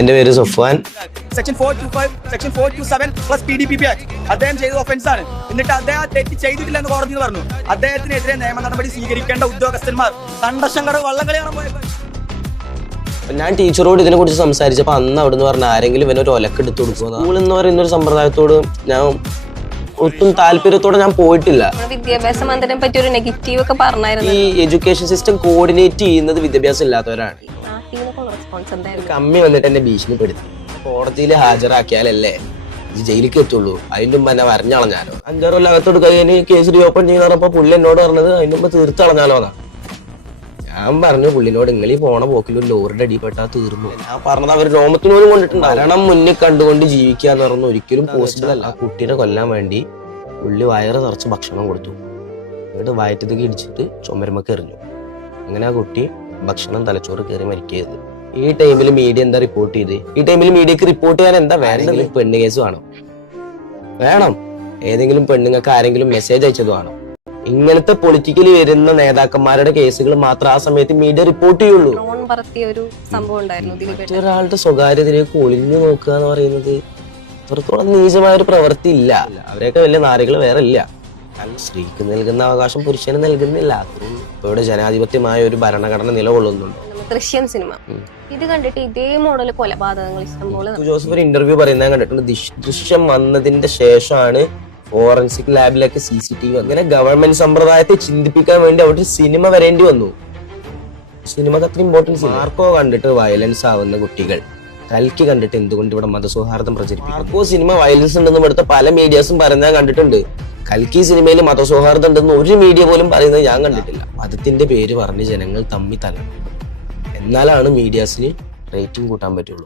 എന്റെ പേര് Sufan. Section 425 section 427 plus PDPP act അദ്ദേഹം ചെയ്ത ഒഫൻസ് ആണ്. എന്നിട്ട് അദ്ദേഹം തെറ്റ് ചെയ്തിട്ടില്ലെന്ന് കോടതി പറഞ്ഞു. അദ്ദേഹത്തിനെതിരെ നിയമ നടപടി സ്വീകരിക്കേണ്ട ഉദ്യോഗസ്ഥന്മാർ കണ്ടശങ്കർ വള്ളംകളിയാണ് പോയത്. ഞാൻ ടീച്ചറോട് ഇതിനെ കുറിച്ച് സംസാരിച്ചപ്പോൾ അന്ന് അവിടെ നിന്ന് പറഞ്ഞ ആരെങ്കിലും ഇവനൊരു ഒലക്കെടുത്ത് കൊടുക്കുക. സ്കൂൾ എന്ന് പറയുന്ന ഒരു സമ്പ്രദായത്തോട് ഞാൻ ഒട്ടും താല്പര്യത്തോടെ ഞാൻ പോയിട്ടില്ല. വിദ്യാഭ്യാസ മന്ത്രിനെ പറ്റി ഒരു നെഗറ്റീവ് ഒക്കെ പറഞ്ഞായിരുന്നു. ഈ എഡ്യൂക്കേഷൻ സിസ്റ്റം കോർഡിനേറ്റ് ചെയ്യുന്നത് വിദ്യാഭ്യാസം ഇല്ലാത്തവരാണ്. കമ്മി വന്നിട്ട് എന്നെ ഭീഷണിപ്പെടുത്തി കോടതിയിൽ ഹാജരാക്കിയാലല്ലേ ഈ ജയിലിലേക്ക് എത്തുള്ളൂ. അതിന്റെ മുമ്പ് എന്നെ വരഞ്ഞളഞ്ഞാലോ. 5-6 കൊല്ലം അകത്തോട്ട് കഴിഞ്ഞ് കേസ് റീഓപ്പൺ ചെയ്യുന്നപ്പോ പുള്ളി എന്നോട് പറഞ്ഞത് അതിന്റെ മുമ്പ് തീർത്തളഞ്ഞാലോ എന്നാണ്. ഞാൻ പറഞ്ഞു പുള്ളിനോട് നിങ്ങൾ ഈ പോണ പോക്കിലും ലോറിയുടെ അടിപ്പെട്ടാ തീർന്നു. ഞാൻ പറഞ്ഞത് അവർ രോമത്തിനോട് കൊണ്ടിട്ടുണ്ട്. മരണം മുന്നിൽ കണ്ടുകൊണ്ട് ജീവിക്കുക എന്ന് പറഞ്ഞ ഒരിക്കലും പോസിബിൾ അല്ല. ആ കുട്ടീനെ കൊല്ലാൻ വേണ്ടി പുള്ളി വയറ് നിറച്ച് ഭക്ഷണം കൊടുത്തു. എന്നിട്ട് വയറ്റത്തേക്ക് ഇടിച്ചിട്ട് ചുമരുമൊക്കെ എറിഞ്ഞു. അങ്ങനെ ആ കുട്ടി ഭക്ഷണം തലച്ചോറ് കയറി മരിക്കരുത്. ഈ ടൈമിൽ മീഡിയ എന്താ റിപ്പോർട്ട് ചെയ്ത്? ഈ ടൈമിൽ മീഡിയക്ക് റിപ്പോർട്ട് ചെയ്യാൻ എന്താ വേണമെങ്കിലും പെണ്ണ് കേസ് വേണം. ഏതെങ്കിലും പെണ്ണുങ്ങൾക്ക് ആരെങ്കിലും മെസ്സേജ് അയച്ചത് വേണം. ഇങ്ങനത്തെ പൊളിറ്റിക്കലി വരുന്ന നേതാക്കന്മാരുടെ കേസുകൾ മാത്രം ആ സമയത്ത് മീഡിയ റിപ്പോർട്ട് ചെയ്യുള്ളൂ. മറ്റൊരാളുടെ സ്വകാര്യതയിലേക്ക് ഒളിഞ്ഞു നോക്കുക എന്ന് പറയുന്നത് അത്രത്തോളം നീചമായ ഒരു പ്രവൃത്തി ഇല്ല. അവരെയൊക്കെ വലിയ നാരികൾ വേറെ ഇല്ല. സ്ത്രീക്ക് നൽകുന്ന അവകാശം പുരുഷന് നൽകുന്നില്ല. ഇപ്പൊ ഇവിടെ ജനാധിപത്യമായ ഒരു ഭരണഘടന നിലകൊള്ളുന്നുണ്ട്. ദൃശ്യം സിനിമ ഇത് കണ്ടിട്ട് ഇതേ മോഡൽ കൊലപാതകങ്ങൾ ഇഷ്ടംപോലെ. ജോസഫ് ഒരു ഇന്റർവ്യൂ പറയുന്നത് കണ്ടിട്ടുണ്ട്. ദൃശ്യം വന്നതിന്റെ ശേഷമാണ് ഫോറൻസിക് ലാബിലൊക്കെ CCTV അങ്ങനെ ഗവൺമെന്റ് സമ്പ്രദായത്തെ ചിന്തിപ്പിക്കാൻ വേണ്ടി അവിടെ സിനിമ വരേണ്ടി വന്നു. സിനിമക്ക് അത്ര ഇമ്പോർട്ടൻസ്. മാർക്കോ കണ്ടിട്ട് വയലൻസ് ആവുന്ന കുട്ടികൾ കൽക്കി കണ്ടിട്ട് എന്തുകൊണ്ട് ഇവിടെ മതസൗഹാർദ്ദം പ്രചരിപ്പിക്കും? മാർക്കോ സിനിമ വയലൻസ് ഉണ്ടെന്ന് ഇവിടുത്തെ പല മീഡിയാസും പറഞ്ഞാൽ കണ്ടിട്ടുണ്ട്. കൽക്കി സിനിമയിൽ മതസൗഹാർദ്ദം ഉണ്ടെന്ന് ഒരു മീഡിയ പോലും പറയുന്നത് ഞാൻ കണ്ടിട്ടില്ല. മതത്തിന്റെ പേര് പറഞ്ഞ് ജനങ്ങൾ തമ്മിൽ തല്ലണം. എന്നാലാണ് മീഡിയാസിന് റേറ്റിംഗ് കൂട്ടാൻ പറ്റുള്ളൂ.